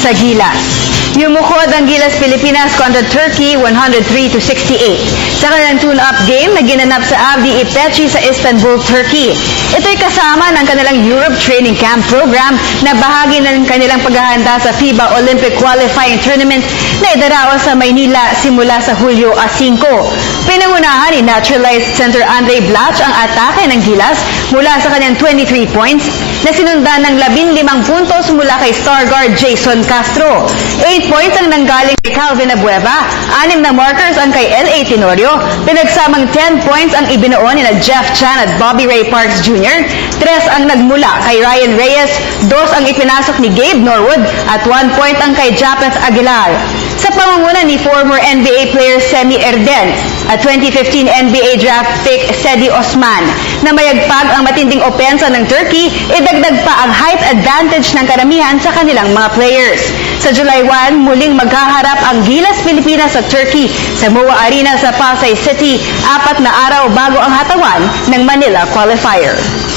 sa Gilas. Yumukod ang Gilas Pilipinas kontra Turkey 103-68 sa kanilang tune-up game na ginanap sa Avdi Itechi sa Istanbul, Turkey. Ito'y kasama ng kanilang Europe Training Camp program na bahagi ng kanilang paghahanda sa FIBA Olympic Qualifying Tournament na idaraos sa Maynila simula sa Hulyo 5. Pinangunahan ni naturalized center Andre Blatch ang atake ng Gilas mula sa kanyang 23 points na sinundan ng 15 puntos mula kay star guard Jason Castro. 8 points ang nanggaling kay Calvin Abueva, 6 na markers ang kay L.A. Tenorio, pinagsamang 10 points ang ibinuo ni na Jeff Chan at Bobby Ray Parks Jr., 3 ang nagmula kay Ryan Reyes, 2 ang ipinasok ni Gabe Norwood at 1 point ang kay Japeth Aguilar. Sa pangunguna ni former NBA player Semi Erden at 2015 NBA draft pick Sedi Osman na mayagpag ang matinding opensa ng Turkey, idagdag pa ang height advantage ng karamihan sa kanilang mga players. Sa July 1, muling maghaharap ang Gilas Pilipinas sa Turkey sa MOA Arena sa Pasay City, 4 na araw bago ang hatawan ng Manila Qualifier.